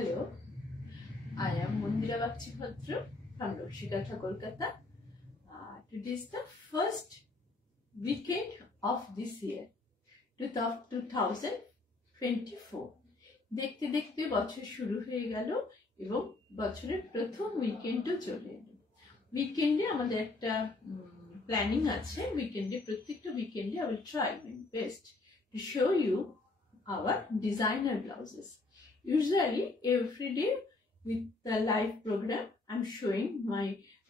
Hello, I am Mundira Bakchibhadra from Rakshikatha, Kolkata. Today is the first weekend of this year, 2024. দেখতে দেখতে বছর শুরু হয়ে গেল এবং বছরের প্রথম উইকেন্ডও চলে এলো। উইকেন্ডে আমাদের একটা প্ল্যানিং আছে। প্রত্যেকটা উইকেন্ডে I will try my best to show you our designer blouses. Usually every day with the live program I'm showing my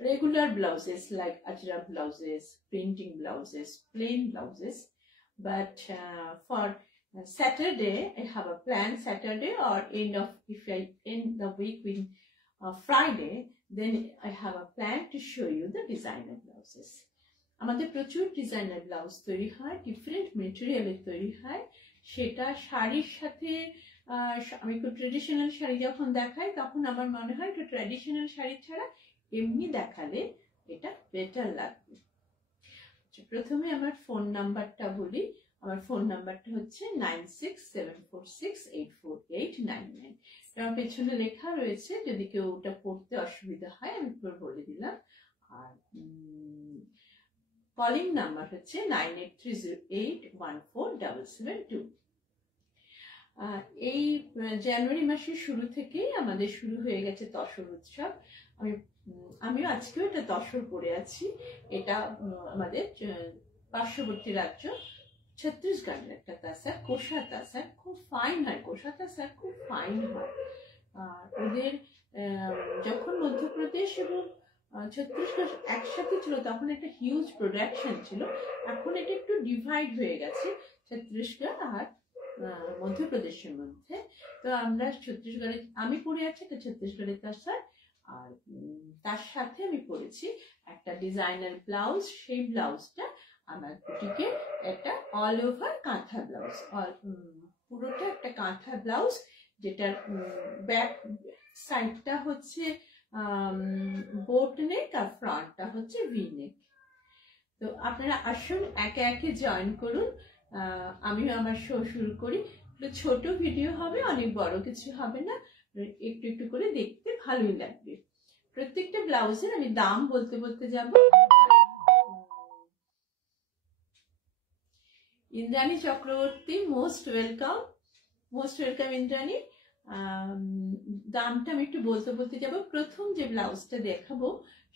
regular blouses like ajra blouses, printing blouses, plain blouses, but for Saturday I have a plan. Saturday or if I end the week with Friday, then I have a plan to show you the designer blouses. আমাদের প্রচুর designer blouse তৈরি হয়, different মেটেরিয়ালের তৈরি হয়। সেটা শাড়ির সাথে আমি একটু ট্রেডিশনাল শাড়ি যখন দেখাই তখন আমার মনে হয় একটু ট্রেডিশনাল শাড়ি ছাড়া এমনি দেখালে এটা বেটার লাগবে। প্রথমে আমার ফোন নাম্বারটা বলি। আমার ফোন নাম্বারটা হচ্ছে 9674684899। আমার পেছনে লেখা রয়েছে, যদি কেউ ওটা পড়তে অসুবিধা হয় আমি বলে দিলাম। আর কলিং নাম্বার হচ্ছে 9830814772। এই জানুয়ারি মাসের শুরু থেকেই আমাদের শুরু হয়ে গেছে তসর উৎসব। আমিও আজকেও এটা তসর পরে আছি। এটা আমাদের পার্শ্ববর্তী রাজ্য ছত্তিশগড়ের একটা তাসার, কোষা তাসার, খুব ফাইন হয়। কোষা তাসার খুব ফাইন হয়। ওদের যখন মধ্যপ্রদেশ এবং ছত্তিশগড় একসাথে ছিল তখন একটা হিউজ প্রোডাকশন ছিল। এখন এটা একটু ডিভাইড হয়ে গেছে ছত্তিশগড় আর মধ্যপ্রদেশের মধ্যে। তো আমরা ছত্তিশগড়ে আমি পরে আছি একটা ছত্তিশগড়ের তাসার, আর তার সাথে আমি পরেছি একটা ডিজাইনার ব্লাউজ। সেই ব্লাউজটা আমার বুটিকে একটা অল ওভার কাঁথা ব্লাউজ, পুরোটা একটা কাঁথা ব্লাউজ, যেটার ব্যাক সাইডটা হচ্ছে বোট নেক আর ফ্রন্টটা হচ্ছে ভি নেক। তো আপনারা আসুন একে একে জয়েন করুন। আমিও আমার শো শুরু করি। ছোট ভিডিও হবে, অনেক বড় কিছু হবে না, একটু একটু করে দেখতে ভালোই লাগবে। প্রত্যেকটা ব্লাউজের আমি দাম বলতে বলতে যাব। Indrani Chakraborty, most welcome Indrani. দামটা আমি একটু বলতে বলতে যাব। প্রথম যে ব্লাউজটা দেখাবো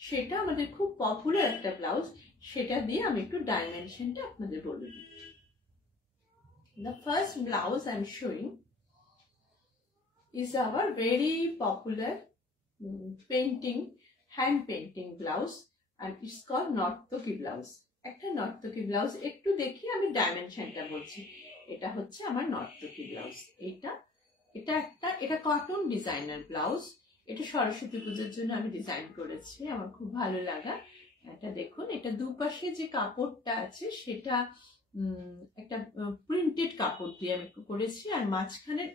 সেটা আমাদের খুব পপুলার একটা ব্লাউজ, সেটা দিয়ে আমি একটু ডাইমেনশনটা আপনাদের বলে দিই। The first blouse I'm showing is our very popular hand painting blouse, and it's called nartaki blouse. একটা নর্তকী ব্লাউজ, একটু দেখি আমি ডাইমেনশনটা বলছি। এটা হচ্ছে আমার নর্তকী ব্লাউজ। এটা কটন ডিজাইনার ব্লাউজ। এটা সরস্বতী পুজোর জন্য আমি ডিজাইন করেছি, আমার খুব ভালো লাগা। এটা দেখুন, এটা দুপাশে যে কাপড়টা আছে সেটা একটা প্রিন্টেড কাপড় দিয়ে আমি করেছি, আর মাঝখানের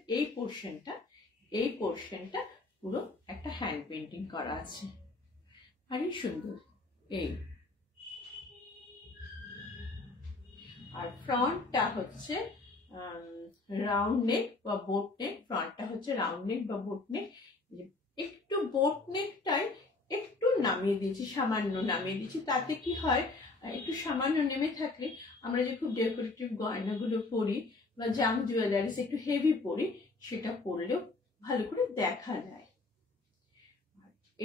এই পোর্শনটা পুরো একটা হ্যান্ড পেন্টিং করা আছে, ভারী সুন্দর। আর ফ্রন্টটা হচ্ছে রাউন্ড নেক বা বোট নেক। ফ্রন্টটা হচ্ছে রাউন্ড নেক বা বোট নেক। একটু বোট নেকটাই একটু নামিয়ে দিয়েছি, সামান্য নামিয়ে দিয়েছি। তাতে কি হয়, একটু সামান্য নেমে থাকলে আমরা যে খুব ডেকোরেটিভ গয়নাগুলো পরি বা জাম জুয়েলারিস একটু হেভি পরি, সেটা পরলেও ভালো করে দেখা যায়।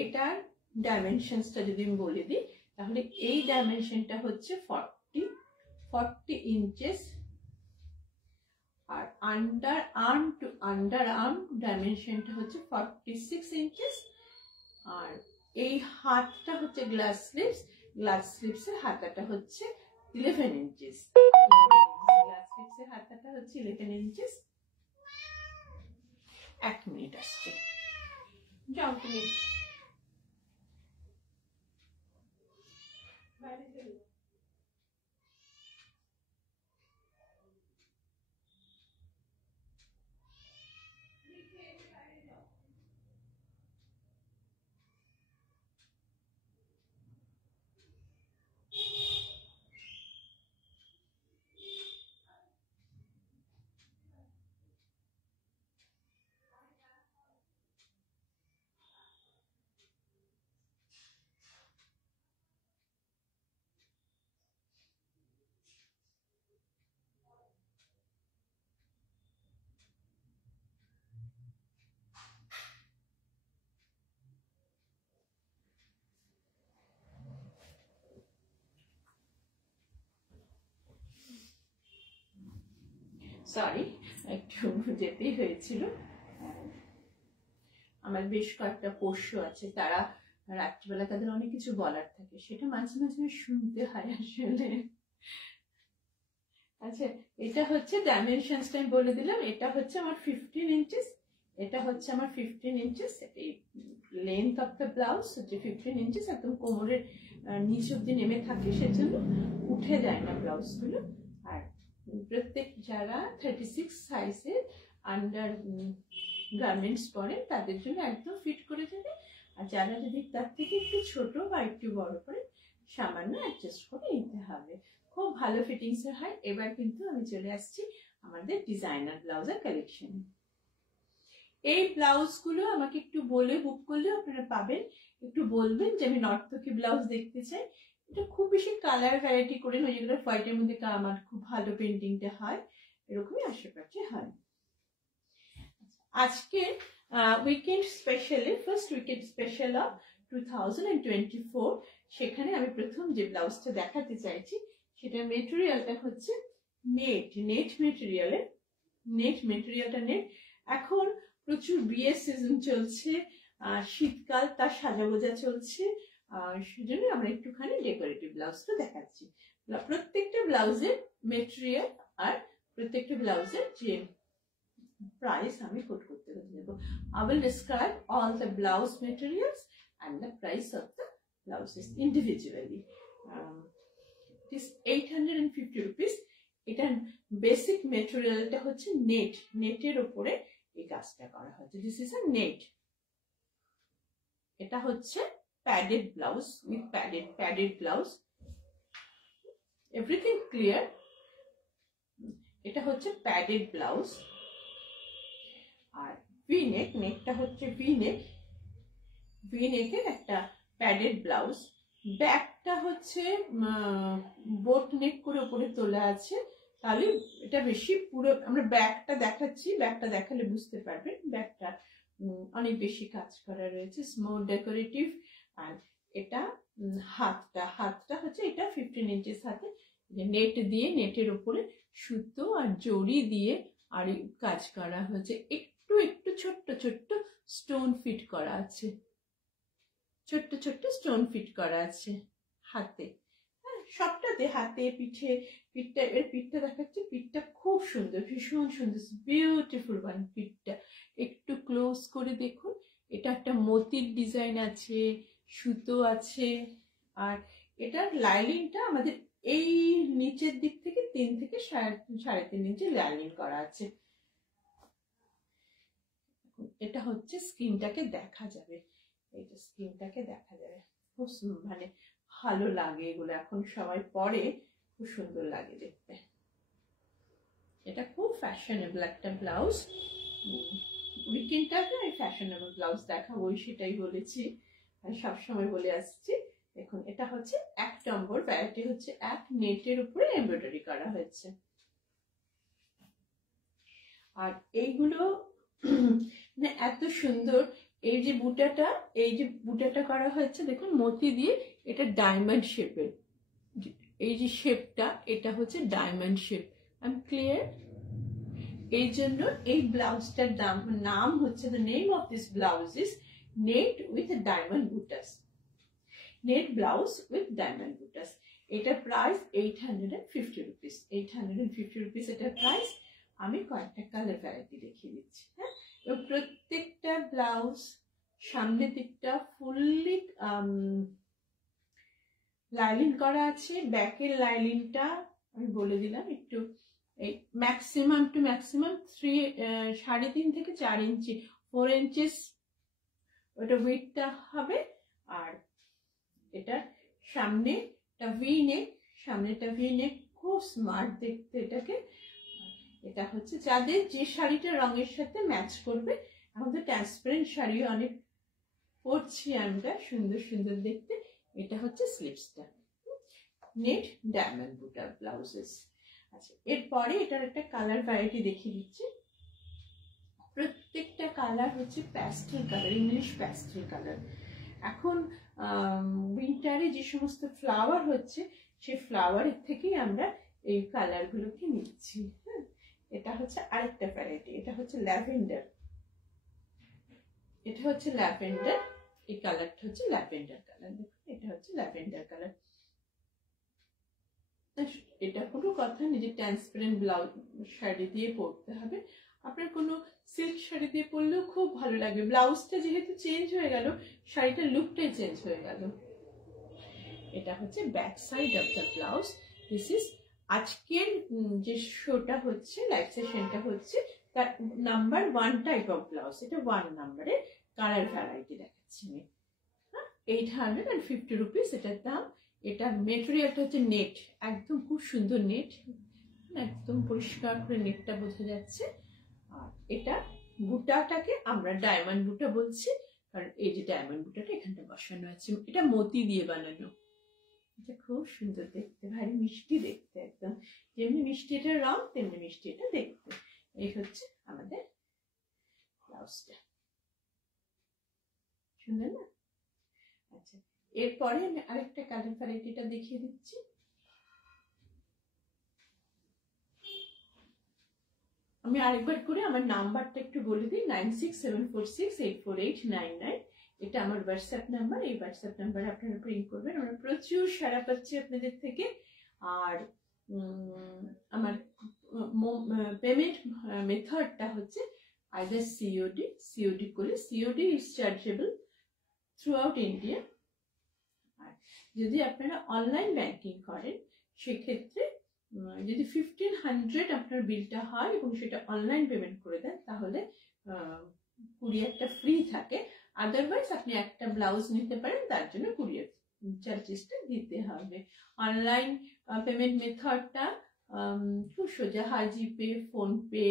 এটার ডাইমেনশনসটা যদি আমি বলে দিই, তাহলে এই ডাইমেনশনটা হচ্ছে 40 ইঞ্চেস, আর under arm to under arm ডাইমেনশনটা হচ্ছে 46 ইঞ্চেস। আর এই হাতটা হচ্ছে গ্লাস স্লিভসের হাতাটা হচ্ছে 11 ইঞ্চেস। গ্লাস স্লিভসের হাতাটা হচ্ছে 11 ইঞ্চেস। 1 মিনিট আসছে, যাও তুমি বাইরে চলো। সরি, একটু যেতেই হয়েছিল। আমার বেশ কয়েকটা পোষ্য আছে, তারা রাত্রিবেলা তাদের অনেক কিছু বলার থাকে, সেটা মাঝে মাঝে শুনতে হয় আসলে। আচ্ছা, এটা হচ্ছে ডাইমেনশনসটা আমি বলে দিলাম। এটা হচ্ছে আমার 15 ইঞ্চিস, এটা হচ্ছে আমার 15 ইঞ্চিস। এই লেন্থ অফ দ্য ব্লাউজ হচ্ছে 15 ইঞ্চিস, একদম কোমরের নিচ অব্দি নেমে থাকে, সেজন্য উঠে যায় না ব্লাউজগুলো। আর প্রত্যেক যারা 36 সাইজের আন্ডার গার্মেন্টস পরেন তাদের জন্য একদম ফিট করে দেবে। আর যারা যদি তার থেকে একটু ছোট বা একটু বড় করে সামান্য অ্যাডজাস্ট করে নিতে হবে। খুব ভালো ফিটিংস হয়। এবার কিন্তু আমি চলে আসছি আমাদের ডিজাইনার ব্লাউজের কালেকশনে। এই ব্লাউজগুলো আমাকে একটু বলে বুক করলে আপনারা পাবেন। একটু বলবেন যে আমি নর্তকী ব্লাউজ দেখতে চাই। এটা খুব বেশি কালার ভ্যারাইটি করে নয়, যেগুলো হোয়াইটের মধ্যে আমার খুব ভালো পেন্টিংটা হয়, এরকমই আশেপাশে হয়। আজকে উইকেন্ড স্পেশালে, ফার্স্ট উইকেন্ড স্পেশাল অফ 2024, সেখানে আমি প্রথম যে ব্লাউজটা দেখাতে চাইছি সেটার মেটেরিয়ালটা হচ্ছে নেট মেটেরিয়ালের। মেটেরিয়ালটা নেট। এখন প্রচুর বিয়ের সিজন চলছে, শীতকাল, তার সাজাগোজা চলছে, সেজন্য আমরা একটুখানি ডেকোরেটিভ ব্লাউজটা দেখাচ্ছি। প্রত্যেকটা ব্লাউজের মেটেরিয়াল আর প্রত্যেকটা ব্লাউজের যে price আমি কোট করতে দেব। I will describe all the blouse materials and the price of the blouses individually. It is 850 rupees. এটার বেসিক মেটেরিয়ালটা হচ্ছে নেটের উপরে এই কাজটা করা হয়েছে। This is a net. এটা হচ্ছে padded blouse with padded blouse. Everything clear. এটা হচ্ছে প্যাডেড ব্লাউজ। আর নেকটা হচ্ছে নেকের একটা প্যাডেড ব্লাউজ। ব্যাকটা হচ্ছে বোট নেক করে উপরে তোলা আছে, তাহলে এটা বেশি পুরো আমরা ব্যাকটা দেখাচ্ছি, ব্যাকটা দেখালে বুঝতে পারবেন। ব্যাকটা অনেক বেশি কাজ করা রয়েছে, স্মল ডেকোরেটিভ। আর এটা হাতটা হচ্ছে এটা 15 ইঞ্চিস হাতে, নেট দিয়ে নেটের উপরে সুতো আর জড়ি দিয়ে আর কাজ করা হয়েছে। একটু ছোট্ট স্টোন ফিট করা আছে, ছোট্ট স্টোন ফিট করা আছে হাতে, হ্যাঁ সবটাতে, হাতে, পিঠটা দেখাচ্ছে। পিঠটা খুব সুন্দর, ভীষণ সুন্দর, বিউটিফুল ওয়ান। পিঠটা একটু ক্লোজ করে দেখুন। এটা একটা মতির ডিজাইন আছে, সুতো আছে। আর এটার লাইনিংটা আমাদের এই নিচের দিক থেকে 3 থেকে 3.5 ইঞ্চি লাইনিং করা আছে। এটা হচ্ছে স্কিনটাকে দেখা যাবে, এইটা স্কিনটাকে দেখা যাবে। খুব মানে ভালো লাগে এগুলো, এখন সবাই পরে, খুব সুন্দর লাগে দেখতে। এটা খুব ফ্যাশনেবল একটা ব্লাউজ। উইকেন্ডটাকে আমি ফ্যাশনেবল ব্লাউজ দেখাবো, সেটাই বলেছি, আমি সবসময় বলে আসছি। দেখুন এটা হচ্ছে 1 নম্বর ভ্যারাইটি, হচ্ছে এক নেটের উপরে এমব্রয়ডারি করা হয়েছে। আর এইগুলো এত সুন্দর। এই যে বুটাটা করা হয়েছে দেখুন মতি দিয়ে, এটা ডায়মন্ড শেপের। এই যে শেপটা, এটা হচ্ছে diamond shape. I am clear? এই জন্য এই ব্লাউজটার নাম হচ্ছে, the name of this blouse is net with diamond butas, net blouse with diamond butas. এটার প্রাইস 850 rupees। 850 rupees এটার প্রাইস। আমি কয়েকটা কালার ভ্যারাইটি দেখিয়ে দিচ্ছি। হ্যাঁ, প্রত্যেকটা ব্লাউজ সামনের দিকটা ফুললি লাইনিং করা আছে। ব্যাকের লাইনিংটা আমি বলে দিলাম, একটু এই ম্যাক্সিমাম টু ম্যাক্সিমাম 3.5 থেকে 4 ইঞ্চি, 4 ইঞ্চিস ওটা উইডথটা হবে। আর এটা সামনেটা ভি নেক, খুব স্মার্ট দেখতে এটাকে। এটা হচ্ছে যাদের যে শাড়িটা রঙের সাথে ম্যাচ করবে। এখন তো ট্রান্সপারেন্ট শাড়ি অনেক পরছি আমরা, সুন্দর দেখতে। এটা হচ্ছে স্লিভসটা, নেট ডায়মন্ড বুটা ব্লাউজেস। আচ্ছা, এরপরে এটার একটা কালার ভ্যারাইটি দেখিয়ে দিচ্ছি। প্রত্যেকটা কালার হচ্ছে pastel colour, English pastel colour. এখন উইন্টারে যে সমস্ত ফ্লাওয়ার হচ্ছে, সেই ফ্লাওয়ারের থেকেই আমরা এই কালারগুলোকে নিচ্ছি। হ্যাঁ, এটা হচ্ছে আরেকটা ভ্যারাইটি, এটা হচ্ছে ল্যাভেন্ডার, এটা হচ্ছে ল্যাভেন্ডার, এই কালারটা হচ্ছে ল্যাভেন্ডার কালার। দেখুন এটা হচ্ছে ল্যাভেন্ডার কালার। এটা কোনো কথা নেই যে ট্রান্সপারেন্ট ব্লাউজ শাড়ি দিয়ে পরতে হবে, আপনার কোনো সিল্ক শাড়ি দিয়ে পরলেও খুব ভালো লাগবে। ব্লাউজটা যেহেতু চেঞ্জ হয়ে গেল, শাড়িটার লুকটাই চেঞ্জ হয়ে গেল। এটা হচ্ছে back side of the blouse. This is আজকের যে শোটা হচ্ছে, লাইভ সেশনটা হচ্ছে, তার নাম্বার 1 টাইপ অফ ব্লাউজ। এটা 1 নাম্বারের কালার ভ্যারাইটি দেখাচ্ছি আমি। 850 রুপিস এটার দাম। এটা মেটেরিয়ালটা হচ্ছে নেট, একদম খুব সুন্দর নেট, একদম পরিষ্কার করে নেটটা বোঝা যাচ্ছে। আর এটা বুটাটাকে আমরা ডায়মন্ড বুটা বলছি, কারণ এই যে ডায়মন্ড বুটাটা এখানটা বসানো আছে, এটা মতি দিয়ে বানানো। এটা খুব সুন্দর দেখতে, ভারী মিষ্টি দেখতে, একদম যেমনি মিষ্টি এটার রং তেমনি মিষ্টি এটা দেখতে। এই হচ্ছে আমাদের ব্লাউজটা, সুন্দর না? আচ্ছা, এরপরে আমি আরেকটা কালার ভ্যারাইটিটা দেখিয়ে দিচ্ছি। আমি আরেকবার করে আমার নাম্বারটা একটু বলে দিই, 9674684899। এটা আমার হোয়াটসঅ্যাপ নাম্বার। এই হোয়াটসঅ্যাপ নাম্বারে আপনারা প্রিন্ট করবেন। আমরা প্রচুর সাড়া পাচ্ছি আপনাদের থেকে। আর আমার পেমেন্ট মেথডটা হচ্ছে আইদার সিওডি করলে, COD is chargeable throughout India. আর যদি আপনারা অনলাইন ব্যাংকিং করেন, সেক্ষেত্রে যদি 1500 আপনার বিলটা হয় এবং সেটা অনলাইন পেমেন্ট করে দেন, তাহলে কুরিয়ারটা ফ্রি থাকে। আদারওয়াইজ আপনি একটা ব্লাউজ নিতে পারেন, তার জন্য কুরিয়ার চার্জেসটা দিতে হবে। অনলাইন পেমেন্ট মেথডটা খুব সোজা হয়, GPay, PhonePe,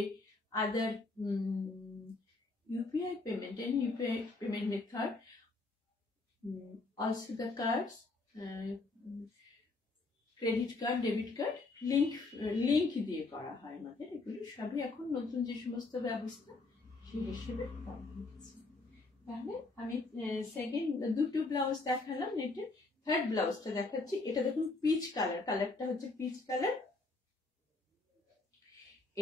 other UPI payment and UPI payment method, also the cards, credit card, debit card, link দিয়ে করা হয় আমাদের। এগুলো সবই এখন নতুন যে সমস্ত ব্যবস্থা, সেই হিসেবে তাহলে আমি সেকেন্ড দুটো ব্লাউজ দেখালাম, নেটের থার্ড ব্লাউজটা দেখাচ্ছি। এটা দেখুন পিচ কালার, কালারটা হচ্ছে পিচ কালার।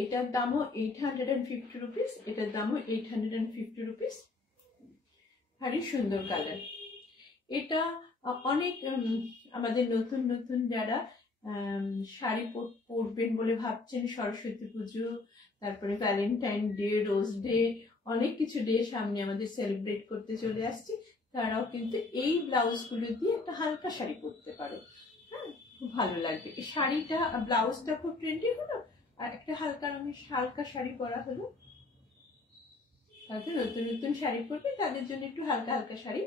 এটার দামও 850 রুপিস, এটার দামও 850 রুপিস। ভারী সুন্দর কালার। এটা অনেক আমাদের নতুন নতুন যারা শাড়ি পরবেন বলে ভাবছেন, সরস্বতী পুজো, তারপরে ভ্যালেন্টাইন ডে, রোজ ডে, অনেক কিছু ডে সামনে আমাদের সেলিব্রেট করতে চলে আসছে, তারাও কিন্তু এই ব্লাউজগুলো দিয়ে একটা হালকা শাড়ি পরতে পারো। হ্যাঁ, খুব ভালো লাগবে। এই শাড়িটা, ব্লাউজটা খুব ট্রেন্ডি হলো, আর একটা হালকা রঙের হালকা শাড়ি পরা হলো। তাদের নতুন নতুন শাড়ি পরবে, তাদের জন্য একটু হালকা হালকা শাড়ি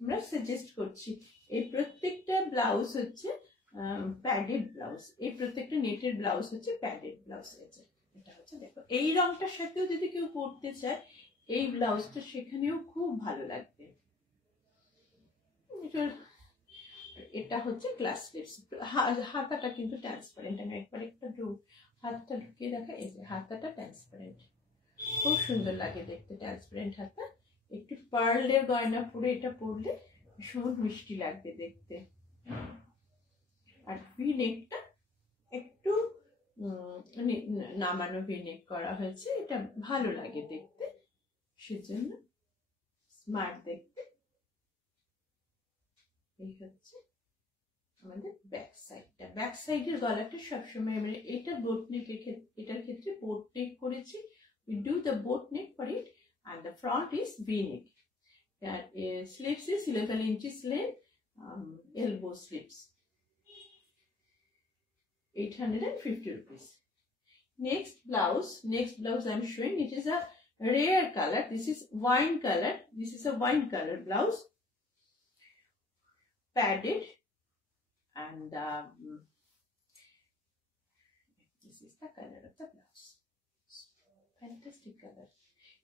আমরা সাজেস্ট করছি। এই প্রত্যেকটা ব্লাউজ হচ্ছে প্যাডেড ব্লাউজ, এই প্রত্যেকটা নেটের ব্লাউজ হচ্ছে প্যাডেড ব্লাউজ আছে। এটা হচ্ছে দেখো, এই রংটার সাথেও যদি কেউ পরতে চায়, এই ব্লাউজটা সেখানেও খুব ভালো লাগবে। এটা হচ্ছে গ্লাস স্লিভস, হাতাটা কিন্তু ট্রান্সপারেন্ট। আমি একবার একটা হাতটা ঢুকিয়ে দেখা, এই যে হাতাটা ট্রান্সপারেন্ট, খুব সুন্দর লাগে দেখতে ট্রান্সপারেন্ট হাতা। একটু পার্লের গয়না পরে এটা পরলে ভীষণ মিষ্টি লাগবে দেখতে। আর ভি নেকটা একটু নামানো ভি নেক করা হয়েছে, এটা ভালো লাগে দেখতে, সেজন্য স্মার্ট দেখতে। এই হচ্ছে আমাদের ব্যাক সাইডটা। ব্যাক সাইডের গলাটা সবসময় আমরা এটা বোট নেকের ক্ষেত্রে, এটার ক্ষেত্রে বোট নেক করেছি। We do the boat neck for it, and the front is V-neck. Sleeves is 11 inches length, elbow sleeves. 850 rupees. Next blouse I'm showing. It is a rare color. This is wine color. This is a wine color blouse, padded, and this is the color of the blouse. Fantastic color.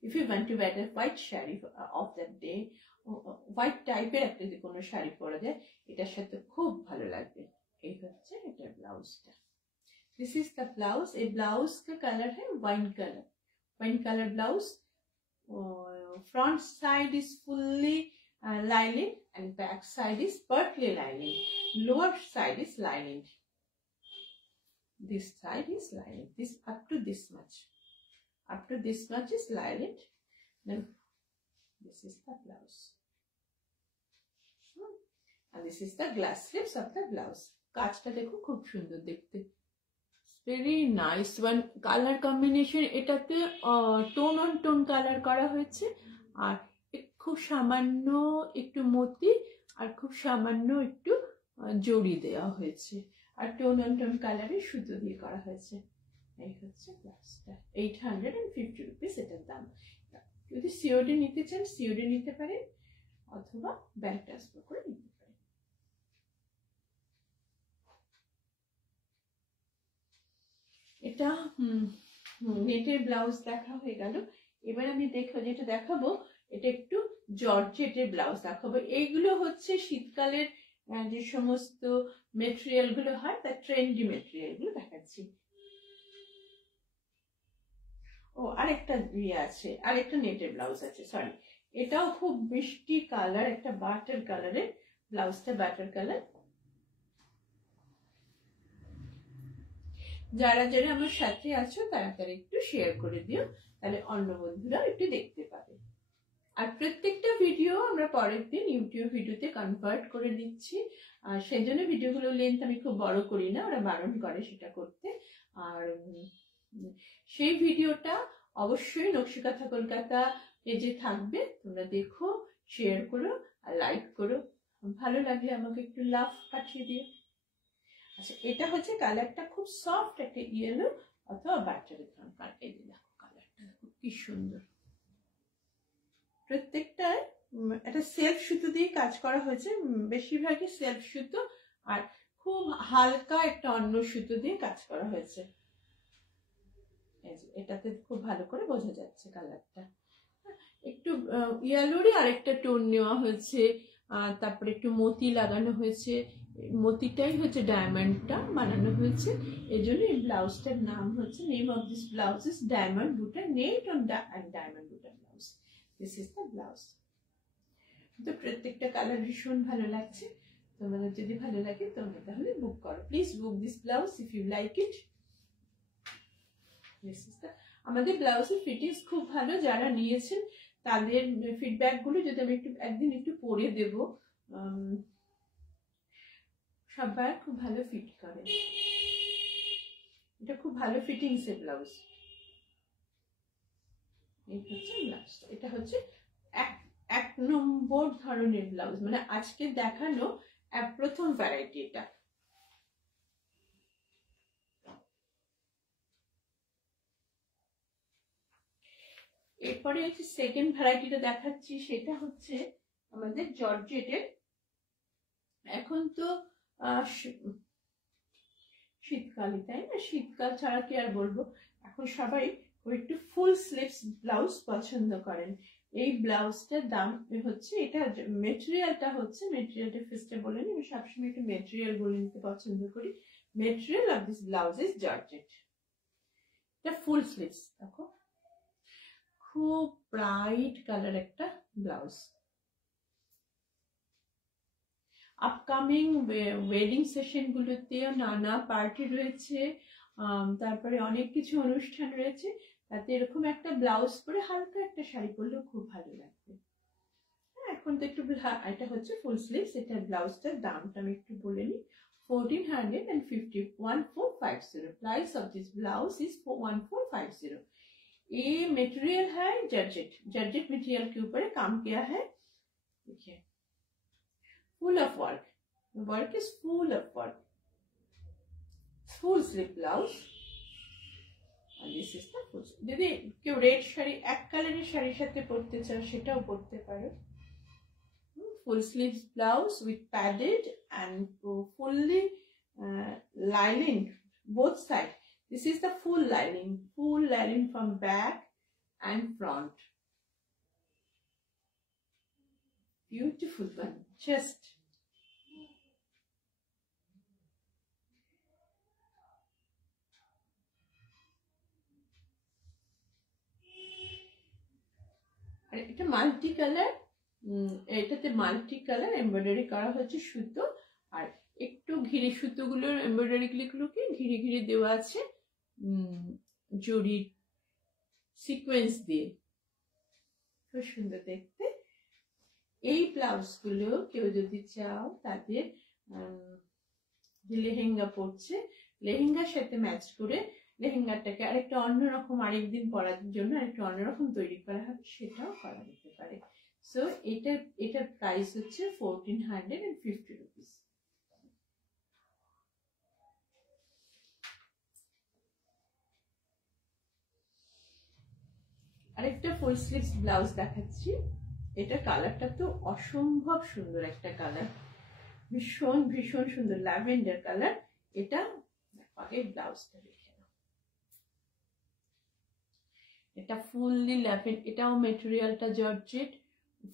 If you want to wear a white shari of that day, white type এর একটা যে কোনো শাড়ি পরা যায়, এটার সাথে খুব ভালো লাগবে। এই হচ্ছে এটা ব্লাউজটা। This is the blouse. এই ব্লাউজ का कलर है wine color blouse. Front side is fully lining and back side is partly lining. Lower side is lining. this side is lining, this up to this much is lining. Then this is the blouse, and this is the glass slips of the blouse. কাজটা দেখো খুব সুন্দর দেখতে, very nice one. Colour combination এটাতে tone on tone colour করা হয়েছে, আর খুব সামান্য একটু মতি আর খুব সামান্য একটু জড়ি দেওয়া হয়েছে, আর টোন অন টোন কালারের সুতো দিয়ে করা হয়েছে। এই হচ্ছে ব্লাউজটা, 850 রুপিস এটার দাম। যদি সিওডি নিতে চান সিওডি নিতে পারেন, অথবা ব্যাংক ট্রান্সফার করে নিতে পারেন। এটা নেটের ব্লাউজ দেখা হয়ে গেল। এবার আমি যেটা দেখাবো, এটা একটু জর্জেটের ব্লাউজ দেখাবো। এইগুলো হচ্ছে শীতকালের যে সমস্ত মেটেরিয়াল গুলো হয়, তার ট্রেন্ডি মেটেরিয়াল গুলো দেখাচ্ছি। ও আরেকটা আছে, আরেকটা নেটের ব্লাউজ আছে, সরি। এটাও খুব মিষ্টি কালার, একটা বাটার কালারের ব্লাউজটা, বাটার কালার। যারা যারা আমার সাথে আছো তারা একটু শেয়ার করে দিও, তাহলে অন্য বন্ধুরা একটু দেখতে পাবে। আর প্রত্যেকটা ভিডিও আমরা পরের দিন ইউটিউব ভিডিওতে কনভার্ট করে দিচ্ছি, আর সেই জন্য ভিডিওগুলো লেন্থ আমি খুব বড় করি না, ওরা বারণ করে সেটা করতে। আর সেই ভিডিওটা অবশ্যই নকশিকাঁথা কলকাতা পেজে থাকবে, তোমরা দেখো, শেয়ার করো আর লাইক করো। ভালো লাগলে আমাকে একটু লাভ পাঠিয়ে দিও। আচ্ছা, এটা হচ্ছে কালারটা খুব সফট একটা ইয়েলো অথবা বাটারের কালার। এই দেখো কালারটা কি সুন্দর। প্রত্যেকটায় একটা সেলফ সুতো দিয়ে কাজ করা হয়েছে, বেশিরভাগই সেলফ সুতো, আর খুব হালকা একটা অন্য সুতো দিয়ে কাজ করা হয়েছে। এটাতে খুব ভালো করে বোঝা যাচ্ছে কালারটা। একটু ইয়েলোরই আরেকটা টোন নেওয়া হয়েছে, তারপরে একটু মতি লাগানো হয়েছে। মতিটাই হচ্ছে ডায়মন্ডটা বানানো হয়েছে, এই জন্য এই ব্লাউজটার নাম হচ্ছে, name of this blouse is diamond বুটা নেট অন ডায়মন্ড বুটা blouse. This is the blouse. তো প্রত্যেকটা কালার ভীষণ ভালো লাগছে। তোমাদের যদি ভালো লাগে তোমরা তাহলে বুক করো, please book this blouse if you like it. আমাদের ব্লাউজের ফিটিংস খুব ভালো, যারা নিয়েছেন তাদের ফিডব্যাক গুলো যদি আমি একদিন একটু পরে দেব, সবাই খুব ভালো ফিট করে। এটা খুব ভালো ফিটিংস এর ব্লাউজ। এই হচ্ছে ব্লাউজ, এটা হচ্ছে এক নম্বর ধরনের ব্লাউজ, মানে আজকে দেখানো প্রথম ভ্যারাইটি এটা। এরপরে হচ্ছে সেকেন্ড ভ্যারাইটিটা দেখাচ্ছি, সেটা হচ্ছে আমাদের জর্জেটের। এখন তো শীতকালই, তাই না? শীতকাল ছাড়া কি আর বলবো, এখন সবাই একটু ফুল স্লিভস ব্লাউজ পছন্দ করেন। এই ব্লাউজটার দাম হচ্ছে, এটা মেটেরিয়ালটা হচ্ছে, মেটেরিয়ালটা ফার্স্টে বলে নি, আমি সবসময় একটু মেটেরিয়াল বলে নিতে পছন্দ করি। Material of this blouse is georgette. এটা ফুল স্লিভস, দেখো খুব ব্রাইট কালার একটা ব্লাউজ। আপকামিং ওয়েডিং সেশন গুলোতেও নানা পার্টি রয়েছে, তারপরে অনেক কিছু অনুষ্ঠান রয়েছে, তাতে এরকম একটা ব্লাউজ পরে হালকা একটা শাড়ি পরলেও খুব ভালো লাগবে। এখন তো একটু, এটা হচ্ছে ফুল স্লিভস। এটা ব্লাউজটার দামটা আমি একটু বলে নিই, 1450, 1450। Price of this blouse is 1450। ये मटेरियल है जॉर्जेट, जॉर्जेट मटेरियल के ऊपर काम किया है। देखिए full of work, the work is full of work, full sleeve blouse, and this is the full। যদি কেউ রেড শাড়ি, এক কালারের শাড়ির সাথে পরতে চাও সেটাও পরতে পারো। full sleeves blouse with padded and fully lining both sides. This is the full lining from back and front. Beautiful one, just আর এটা মাল্টি কালার, এটাতে মাল্টি কালার এমব্রয়ডারি করা হয়েছে সুতো, আর একটু ঘিরে সুতোগুলোর এমব্রয়ডারি গুলোকে ঘিরে ঘিরে দেওয়া আছে জরির সিকোয়েন্স দিয়ে, খুব সুন্দর দেখতে। এই ব্লাউজগুলো কেউ যদি চাও তাদের লেহেঙ্গা পরছে, লেহেঙ্গার সাথে ম্যাচ করে লেহেঙ্গাটাকে আরেকটা অন্যরকম আরেকদিন পরার জন্য আরেকটা অন্যরকম তৈরি করা হবে, সেটাও করা যেতে পারে। সো এটার প্রাইস হচ্ছে 1450 রুপিস। আরেকটা ফুল স্লিভস ব্লাউজ দেখাচ্ছি। এটা কালারটা তো অসম্ভব সুন্দর একটা কালার, ভীষণ ভীষণ সুন্দর ল্যাভেন্ডার কালার। এটা আগে ব্লাউজটা দেখে নাও, এটা ফুললি ল্যাভেন্ডার, এটাও মেটেরিয়ালটা জর্জেট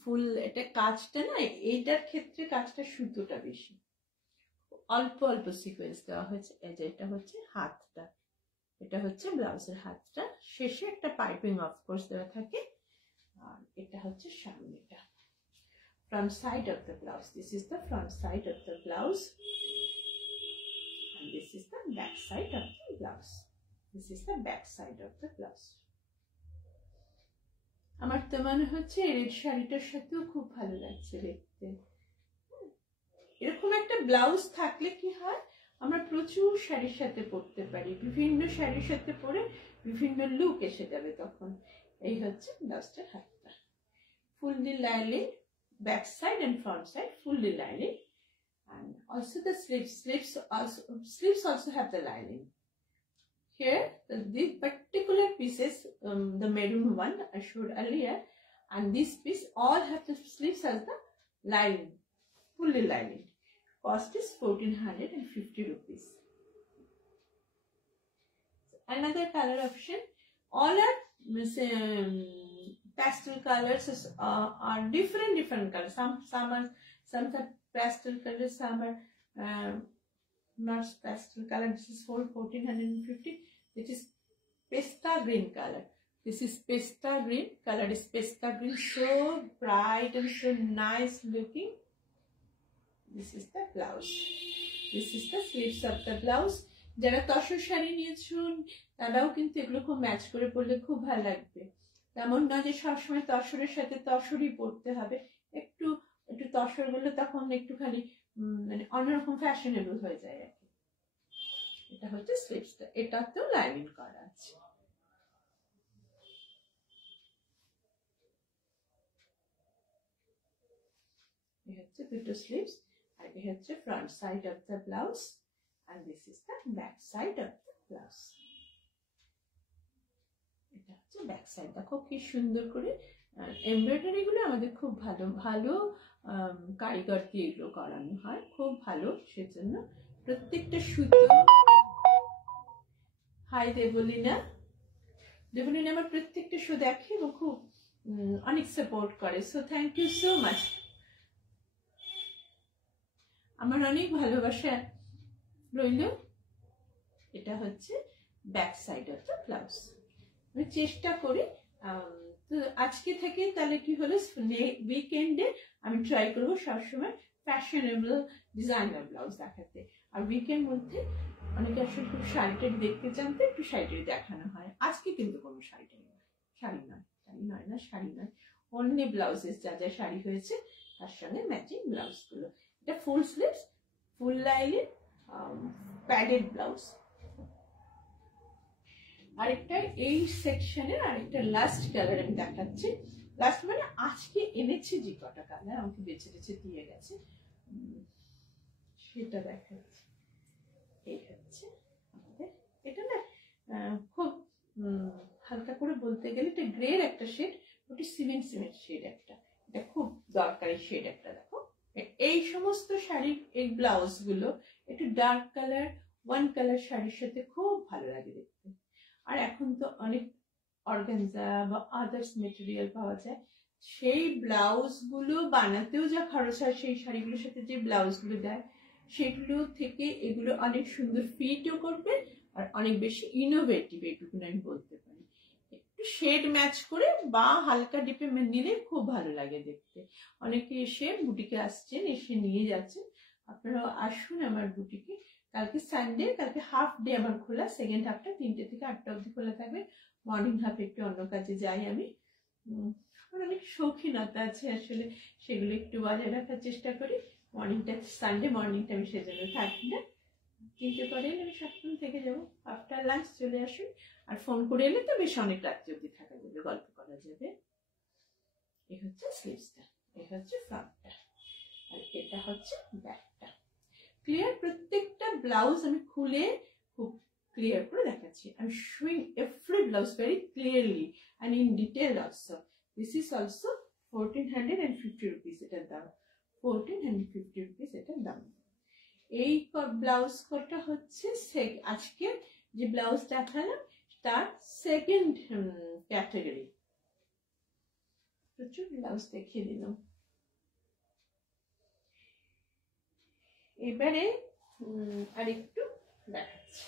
ফুল। এটা কাজটা না, এইটার ক্ষেত্রে কাজটা সুতোটা বেশি, অল্প অল্প সিকোয়েন্স দেওয়া হয়েছে। এই যে এটা হচ্ছে হাতটা, এটা হচ্ছে ব্লাউজের হাতটা, শেষে একটা পাইপিং অফকোর্স দেওয়া থাকে। আর এটা হচ্ছে সামনেটা, front side of the blouse. This is the front side of the blouse and this is the back side of the blouse. This is the back side of the blouse. আমার তো মনে হচ্ছে red শাড়িটার সাথেও খুব ভালো লাগছে দেখতে। এরকম একটা ব্লাউজ থাকলে কি হয়, আমরা প্রচুর শাড়ির সাথে পরতে পারি, বিভিন্ন শাড়ির সাথে পরে বিভিন্ন লুক এসে যাবে তখন। এই হচ্ছে ব্লাউজটার হাতটা, fully লাইলিং, back side and front side fully lining, and also the sleeves also have the lining. Here these particular pieces, the maroon one I showed earlier, and this piece all have the sleeves as the lining, fully lining. Cost is 1450 rupees. Another color option, all are pastel colors are different colors. Some are pastel colors, some are not pastel color. This is 1450. It is pesta green color. This is pesta green color. Is pesta green, so bright and so nice looking. This is the blouse. This is the sleeves of the blouse. যারা তসর শাড়ি নিয়েছেন তারাও কিন্তু এগুলো খুব match করে পরলে খুব ভালো লাগবে। তেমন না যে সবসময় তসরের সাথে তসরই পরতে হবে, একটু একটু তসর বললে তখন একটু খালি মানে অন্যরকম ফ্যাশনেবল হয়ে যায় আর কি। এটা হচ্ছে স্লিভসটা, এটাতেও লাইনিং করা আছে। এই হচ্ছে দুটো স্লিভস, আর এই হচ্ছে front side of the blouse, and this is the back side of the blouse. এটা হচ্ছে ব্যাক সাইড। দেখো কি সুন্দর করে এমব্রয়ডারি গুলো আমাদের খুব ভালো ভালো কারিগর দিয়ে এগুলো করানো হয়, খুব ভালো। সেজন্য প্রত্যেকটা সুতো, হাই দেবলিনা, দেবলিনা আমার প্রত্যেকটা শো দেখে এবং খুব অনেক সাপোর্ট করে। So thank you so much, আমার অনেক ভালোবাসা রইল। এটা হচ্ছে back side of the blouse. আমি চেষ্টা করি, তো আজকে থেকে তাহলে কি হলো, উইকেন্ডে আমি ট্রাই করবো সবসময় ফ্যাশনেবল ডিজাইনার ব্লাউজ দেখাতে। আর উইকেন্ড মধ্যে অনেকে আসলে খুব শাড়িটা দেখতে জানতে একটু শাড়িটা দেখানো হয়। আজকে কিন্তু কোনো শাড়ি নয়, শাড়ি নয়, অনলি ব্লাউজেস যা যা শাড়ি হয়েছে তার সঙ্গে ম্যাচিং ব্লাউজ গুলো। এটা ফুল স্লিভস, ফুল লাইনের প্যাডেড ব্লাউজ। আরেকটা এই সেকশনের আরেকটা লাস্ট কালার আমি দেখাচ্ছি। লাস্ট মানে আজকে এনেছি যে কটা কালার আমাকে বেছে বেছে দিয়ে গেছে সেটা দেখাচ্ছি। এই হচ্ছে আমাদের, এটা না খুব হালকা করে বলতে গেলে এটা গ্রের একটা শেড, ওটি সিমেন্ট শেড একটা, এটা খুব দরকারি শেড একটা। দেখো এই সমস্ত শাড়ির এই ব্লাউজ গুলো একটু ডার্ক কালার, ওয়ান কালার শাড়ির সাথে খুব ভালো লাগে দেখতে। আর এখন তো অনেক অর্গানজা বা আদার্স মেটেরিয়াল পাওয়া যায়, সেই ব্লাউজ গুলো বানাতেও যা খরচ হয়, সেই শাড়িগুলোর সাথে যে ব্লাউজ গুলো দেয় সেগুলো থেকে এগুলো অনেক সুন্দর ফিটও করবে আর অনেক বেশি ইনোভেটিভ, এইটুকু আমি বলতে পারি। একটু শেড ম্যাচ করে বা হালকা ডিপে নিলে খুব ভালো লাগে দেখতে। অনেকে এসে বুটিকে আসছেন, এসে নিয়ে যাচ্ছেন, আপনারা আসুন আমার বুটিকে। কালকে সানডে, কালকে হাফ ডে আমার খোলা, সেকেন্ড হাফটা 3টে থেকে 8টা অবধি খোলা থাকবে। মর্নিং হাফ একটু অন্য কাজে যাই আমি। আমার অনেক শৌখিনতা আছে আসলে, সেগুলো একটু বজায় রাখার চেষ্টা করি। মর্নিংটা, সানডে মর্নিংটা আমি সেজন্য থাকি না। 3টে পরে আমি সাতক্ষণ থেকে যাবো। আফটার লাঞ্চ চলে আসুন। আর ফোন করে এলে তো বেশ অনেক রাত্রি অবধি থাকা যাবে, গল্প করা যাবে। এই হচ্ছে স্লিভসটা, এই হচ্ছে ফ্রন্টটা, আর এটা হচ্ছে ব্যাকটা। ক্লিয়ার? প্রত্যেকটা ব্লাউজ আমি খুলে খুব ক্লিয়ার করে দেখাচ্ছি। I'm showing every blouse very clearly and in detail also. This is also 1450 rupees এটার দাম, 1450 rupees এটার দাম। এই ব্লাউজ কোডটা হচ্ছে আজকে যে ব্লাউজ দেখালাম তার সেকেন্ড ক্যাটাগরি। প্রচুর ব্লাউজ দেখিয়ে দিলাম। এবারে আরেকটু দেখাচ্ছি।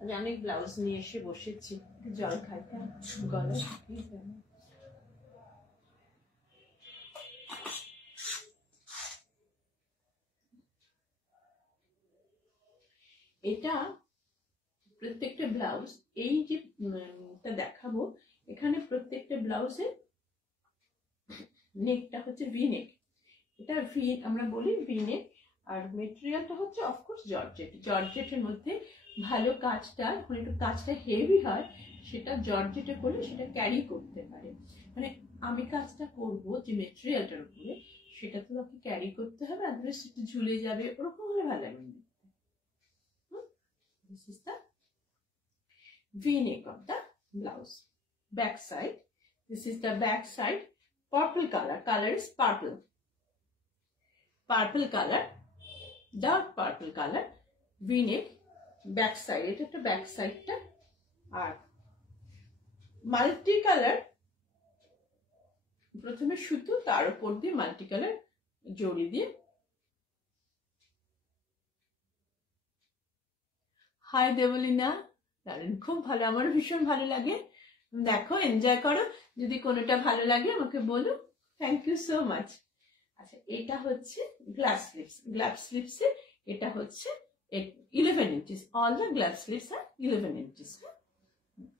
আমি অনেক ব্লাউজ নিয়ে এসে বসেছি, জল খাইতে গলা শুকিয়ে যাবে। এটা প্রত্যেকটা ব্লাউজ, এই যে দেখাবো এখানে প্রত্যেকটা ব্লাউজের নেকটা হচ্ছে ভি নেক। এটা ভি আমরা বলি ভি নেক। আর মেটেরিয়ালটা হচ্ছে অফকোর্স জর্জেট। জর্জেটের মধ্যে ভালো কাজটা, যখন একটু কাজটা হেভি হয় সেটা জর্জেটে করলে সেটা ক্যারি করতে পারে। মানে আমি কাজটা করবো যে মেটেরিয়ালটার উপরে, সেটা তো তাকে ক্যারি করতে হবে, আদরে সেটা ঝুলে যাবে, ওরকম হলে ভালো লাগবে না। This is the V-neck of the blouse. Back side. This is the back side. Purple color. Color is purple. Purple color. Dark purple color. V-neck. Back side. এটা একটা back side টা। আর মাল্টি কালার, প্রথমে সুতো, তার উপর দিয়ে multi colour জড়ি দিয়ে। High Deblina, দারুণ, খুব ভালো, আমার ভীষণ ভালো লাগে। দেখো, এনজয় করো। যদি কোনোটা ভালো লাগে আমাকে বলো। Thank you so much. আচ্ছা, এটা হচ্ছে গ্লাস স্লিভস। গ্লাস স্লিভস এ এটা হচ্ছে 11 inches. All the glass sleeves আর 11 ইঞ্চিস।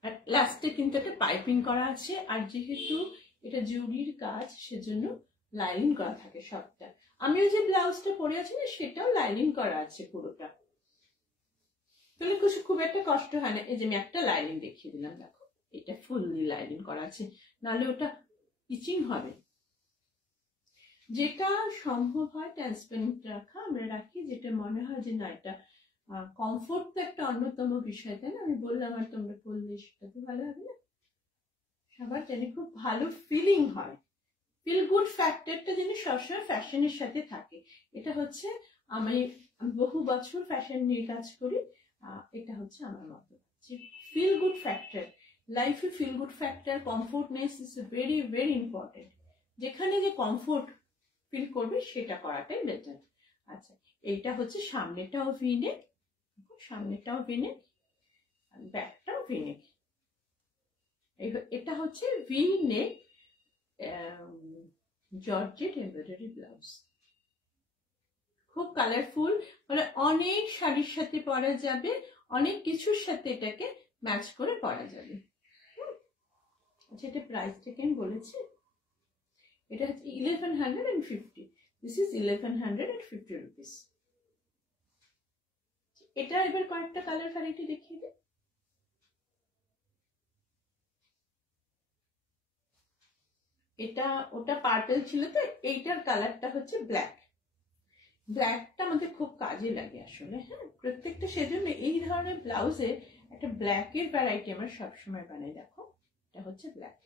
আর লাস্টে কিন্তু একটা পাইপিং করা আছে, আর যেহেতু এটা জরির কাজ সেজন্য লাইনিং করা থাকে সবটা। আমিও যে ব্লাউজটা পরে আছি না, সেটাও লাইনিং করা আছে পুরোটা, তাহলে খুব একটা কষ্ট হয় না। এই যে আমি একটা লাইনিং দেখিয়ে দিলাম, দেখো এটা ফুললি লাইনিং করা আছে, নাহলে ওটা ইচিং হবে। যেটা সম্ভব হয় ট্রান্সপারেন্ট রাখা আমরা রাখি, যেটা মনে হয় যে না এটা কমফোর্ট তো একটা অন্যতম বিষয়, তাই না? আমি বললাম আর তোমরা বললে, সেটা তো ভালো হবে না? সবার যেন খুব ভালো ফিলিং হয়, ফিল গুড ফ্যাক্টরটা যেন সবসময় ফ্যাশনের সাথে থাকে। এটা হচ্ছে আমি বহু বছর ফ্যাশন নিয়ে কাজ করি। এটা হচ্ছে আমার মত যে ফিল গুড ফ্যাক্টর, লাইফে feel good factor, comfortness is very very important. যেখানে যে কমফোর্ট ফিল করবে সেটা করাটাই বেটার। আচ্ছা, এইটা হচ্ছে সামনেটাও ভিনেক, সামনেটাও ভিনেক, ব্যাকটাও ভিনেক। এটা হচ্ছে ভিনেক জর্জেট এমব্রয়ডারি ব্লাউজ। খুব কালারফুল, মানে অনেক শাড়ির সাথে পরা যাবে, অনেক কিছুর সাথে এটাকে ম্যাচ করে পরা যাবে। আচ্ছা, এটা প্রাইসটাকে আমি বলেছি, এটা হচ্ছে 1150। This is 1150 rupees. এটা এবার কয়েকটা কালার ভ্যারাইটি দেখিয়ে দিই। এটা ওটা পার্পল ছিল, তো এইটার কালারটা হচ্ছে ব্ল্যাক। ব্ল্যাকটা আমাদের খুব কাজে লাগে আসলে, হ্যাঁ, প্রত্যেকটা। সেজন্য এই ধরনের ব্লাউজে একটা ব্ল্যাকের ভ্যারাইটি আমরা সবসময় বানাই। দেখো, এটা হচ্ছে ব্ল্যাক।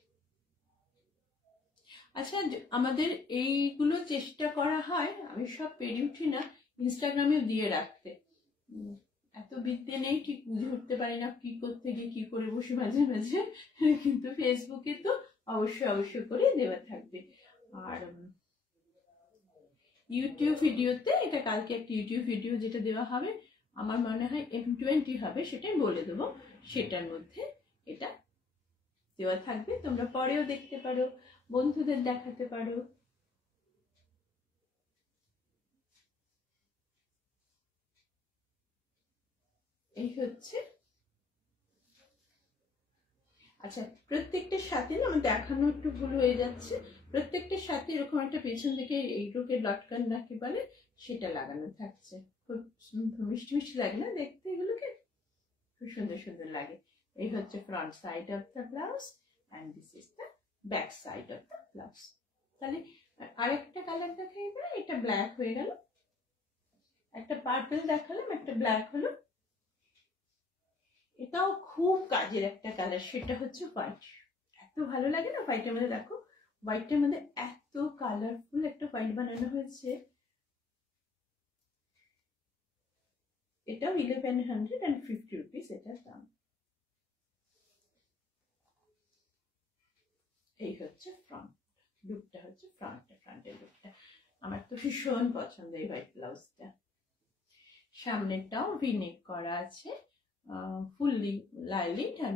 আচ্ছা, আমাদের এইগুলো চেষ্টা করা হয়, আমি সব পেরে উঠি না, ইনস্টাগ্রামেও দিয়ে রাখতে। এত বিদ্যে নেই, ঠিক বুঝে উঠতে পারি না কি করতে গিয়ে কি করে বসে মাঝে মাঝে, কিন্তু ফেসবুকে তো অবশ্যই করে দেওয়া থাকবে। আর ইউটিউব ভিডিওতে, এটা কালকে একটা ইউটিউব ভিডিও যেটা দেওয়া হবে, আমার মনে হয় M20 হবে, সেটাই বলে দেবো। সেটার মধ্যে এটা দেওয়া থাকবে, তোমরা পরেও দেখতে পারো, বন্ধুদের দেখাতে পারো। এই হচ্ছে, আচ্ছা প্রত্যেকটার সাথে না আমার দেখানো একটু ভুল হয়ে যাচ্ছে, প্রত্যেকটার সাথে এরকম একটা পেছন থেকে এইটুকে লটকান না কি বলে সেটা লাগানো থাকছে। খুব মিষ্টি মিষ্টি লাগে না দেখতে, এগুলোকে খুব সুন্দর সুন্দর লাগে। এই হচ্ছে front side of the blouse and this is the back side of the blouse. তাহলে আরেকটা কালার দেখাই, এবার এটা ব্ল্যাক হয়ে গেল, একটা পার্পল দেখালাম, একটা ব্ল্যাক হলো। এটাও খুব কাজের একটা কালার, সেটা হচ্ছে হোয়াইট। এত ভালো লাগে না হোয়াইটের মধ্যে, দেখো হোয়াইটের মধ্যে এত কালারফুল একটা হোয়াইট বানানো হয়েছে। এটাও 1150 রুপিস এটার দাম। এই হচ্ছে ফ্রন্ট লুকটা, হচ্ছে ফ্রন্টের লুকটা। আমার তো ভীষণ পছন্দ এই হোয়াইট ব্লাউজটা। সামনেরটাও ভিনেক করা আছে, ফুললি লাইলিট, আর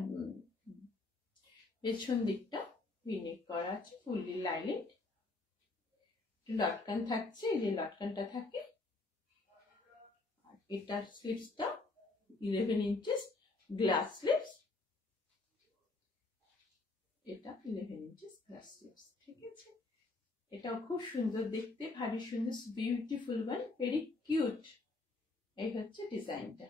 পেছন দিকটা ভিনেক করা আছে ফুললি লাইলিট। লটকান থাকছে, এই যে লটকানটা থাকে। আর এটার স্লিভসটা 11 ইঞ্চিস গ্লাস স্লিভস, এটা 11 ইঞ্চিস গ্লাস স্লিভস, ঠিক আছে। এটাও খুব সুন্দর দেখতে, ভারী সুন্দর, বিউটিফুল ওয়ান, ভেরি কিউট। এই হচ্ছে ডিজাইনটা।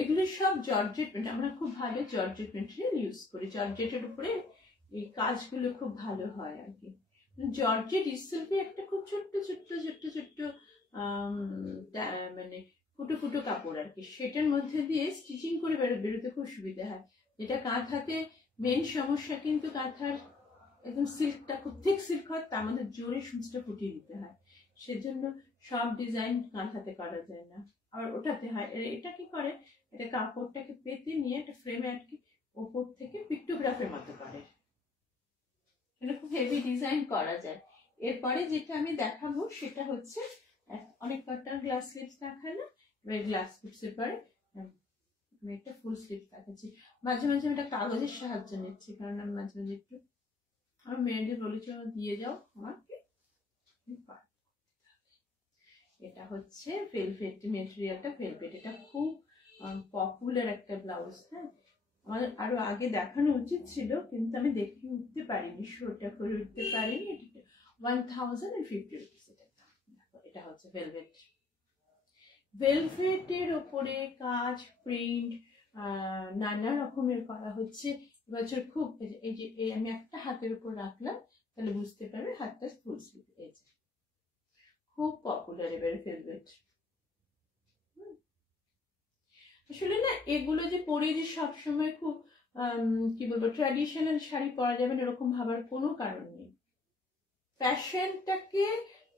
এগুলো সব জর্জেট প্রিন্ট, আমরা খুব ভালো জর্জেট মেটেরিয়াল ইউজ করি। জর্জেটের উপরে এই কাজগুলো খুব ভালো হয় আর কি। জর্জেট ইসেলফি একটা খুব ছোট্ট ছোট্ট ছোট্ট ছোট্ট মানে ফুটো ফুটো কাপড় আর কি, সেটার মধ্যে দিয়ে স্টিচিং করে বেরোতে খুব সুবিধা হয়। যেটা কাঁথাতে মেন সমস্যা, কিন্তু কাঁথার একদম সিল্কটা খুব থিক সিল্ক হয়, তার মধ্যে জোরে সূচটা ফুটিয়ে দিতে হয়, সেজন্য সব ডিজাইন কাঁথাতে করা যায় না, আর ওঠাতে হয়। এটা কি করে, এটা কাপড়টাকে পেতে নিয়ে একটা ফ্রেমে আটকে ওপর থেকে পিক্টোগ্রাফের মতো করে, এটা খুব হেভি ডিজাইন করা যায়। এরপরে যেটা আমি দেখাবো সেটা হচ্ছে, অনেক কটা গ্লাস স্লিভস দেখালো, এবার গ্লাস স্লিভসের পরে আমি একটা ফুল স্লিভ দেখাচ্ছি। মাঝে মাঝে আমি একটা কাগজের সাহায্য নিচ্ছি, কারণ আমি মাঝে মাঝে একটু আমার মেয়েদের বলেছি দিয়ে যাও আমাকে। এটা হচ্ছে ভেলভেট মেটেরিয়ালটা, ভেলভেট, এটা খুব পপুলার একটা ব্লাউজ। হ্যাঁ, আমার আরো আগে দেখানো উচিত ছিল, কিন্তু আমি দেখে উঠতে পারিনি, শোটা করে উঠতে পারিনি। 1050 রুপিস এটা হচ্ছে ভেলভেট। ভেলভেটের ওপরে কাজ, প্রিন্ট নানা রকমের করা হচ্ছে এবছর খুব। এই যে আমি একটা হাতের উপর রাখলাম, তাহলে বুঝতে পারবে হাতটা ফুল স্লিভ। এই যে খুব পপুলার এবার ভেলভেট। আসলে না এগুলো যে পরে যে সবসময় খুব কি বলবো ট্র্যাডিশনাল শাড়ি পরা যাবে না এরকম ভাবার কোনো কারণ নেই। ফ্যাশনটাকে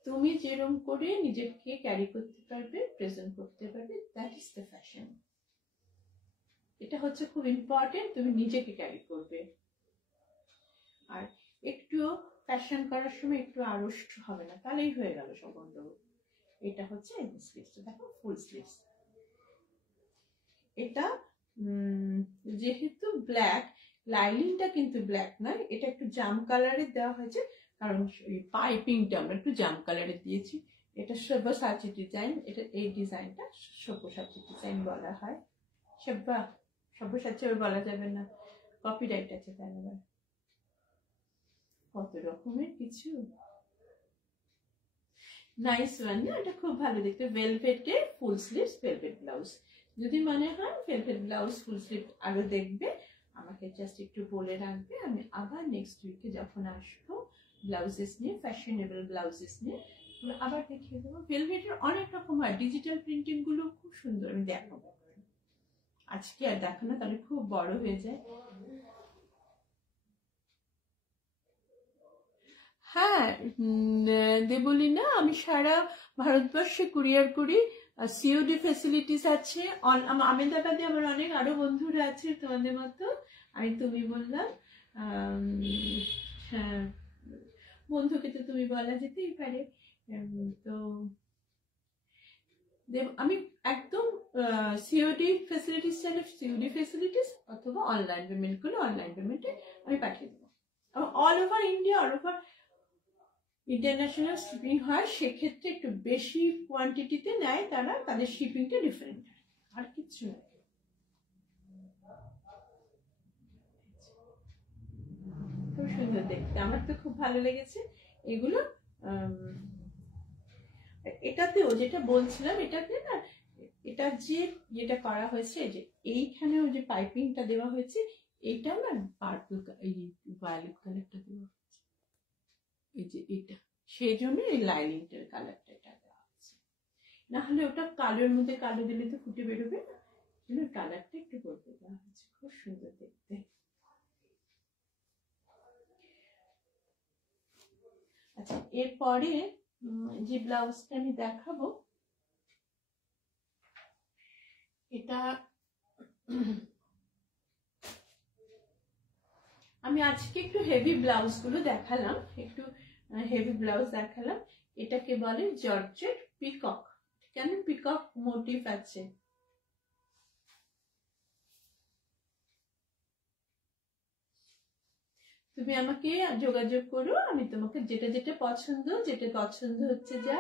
তুমি যেরকম করে নিজেকে ক্যারি করতে পারবে, প্রেজেন্ট করতে পারবে, দ্যাট ইজ দ্য ফ্যাশন। এটা হচ্ছে খুব ইম্পর্টেন্ট, তুমি নিজেকে ক্যারি করবে। আর একটু ফ্যাশন করার সময় একটু আড়ষ্ট হবে না, তাহলেই হয়ে গেল সম্বন্ধ। এটা হচ্ছে স্লিভস, দেখো ফুল স্লিভস। এটা যেহেতু ব্ল্যাক, লাইনিংটা কিন্তু ব্ল্যাক নয়, এটা একটু জাম কালারের দেওয়া হয়েছে, কারণ পাইপিংটা আমরা একটু জাম কালারের দিয়েছি। এটা সব্যসাচী ডিজাইন, এটা এই ডিজাইনটা সব্যসাচী ডিজাইন বলা হয়। সব্যসাচী বলা যাবে না, কপিরাইট আছে তাই না। কত রকমের কিছু, নাইস ওয়ান না, এটা খুব ভালো দেখতে। ভেলভেটের ফুল স্লিভস ভেলভেট ব্লাউজ, যদি মনে হয় ভেলভেট ব্লাউজ ফুল স্লিভ আরো দেখবে, আমাকে জাস্ট একটু বলে রাখবে, আমি আবার নেক্সট উইকে যখন আসবো ব্লাউজেস নিয়ে, ফ্যাশনেবল ব্লাউজেস নিয়ে আবার দেখিয়ে দেবো। ভেলভেটের অনেক রকম হয়, ডিজিটাল প্রিন্টিং গুলো খুব সুন্দর, আমি দেখাবো। আজকে আর দেখানো তাহলে খুব বড় হয়ে যায়। হ্যাঁ দেবলীনা, আমি সারা ভারতবর্ষে কুরিয়ার করি, সিওডি ফ্যাসিলিটিস আছে। আমেদাবাদে আমার অনেক আরো বন্ধুরা আছে তোমাদের মতো, আমি তুমি বললাম। হ্যাঁ, বন্ধুকে তো তুমি বলা যেতেই পারে। তো আমি একদম সিওডি ফ্যাসিলিটিস চাইলে সিওডি ফ্যাসিলিটিস, অথবা অনলাইন পেমেন্ট করলে অনলাইন পেমেন্টে আমি পাঠিয়ে দেবো। All over India, all over international shipping হয় সেক্ষেত্রে একটু বেশি কোয়ান্টিটিতে নেয় তারা, তাদের শিপিংটা ডিফারেন্ট, আর কিছু না। খুব সুন্দর দেখতে, আমার তো খুব ভালো লেগেছে এগুলো। এটাতেও যেটা বলছিলাম, এটাতে না এটা যে যেটা করা হয়েছে, যে এইখানেও যে পাইপিংটা দেওয়া হয়েছে, এইটাও না পার্পল, এই ভায়োলেট কালারটা দেওয়া হয়েছে, এই যে এটা, সেই জন্য এই লাইনিংটার কালারটা এটা দেওয়া হচ্ছে। না হলে ওটা কালোর মধ্যে কালো দিলে তো ফুটে বেরোবে না, কালারটা একটু বদলে দেওয়া হয়েছে, খুব সুন্দর দেখতে। আচ্ছা, এরপরে যে ব্লাউজটা আমি দেখাবো, এটা আমি আজকে একটু হেভি ব্লাউজ গুলো দেখালাম, একটু হেভি ব্লাউজ দেখালাম। এটাকে বলে জর্জেট পিকক। কেন পিকক মোটিভ আছে, তুমি আমাকে যোগাযোগ করো, আমি তোমাকে যেটা যেটা পছন্দ হচ্ছে যা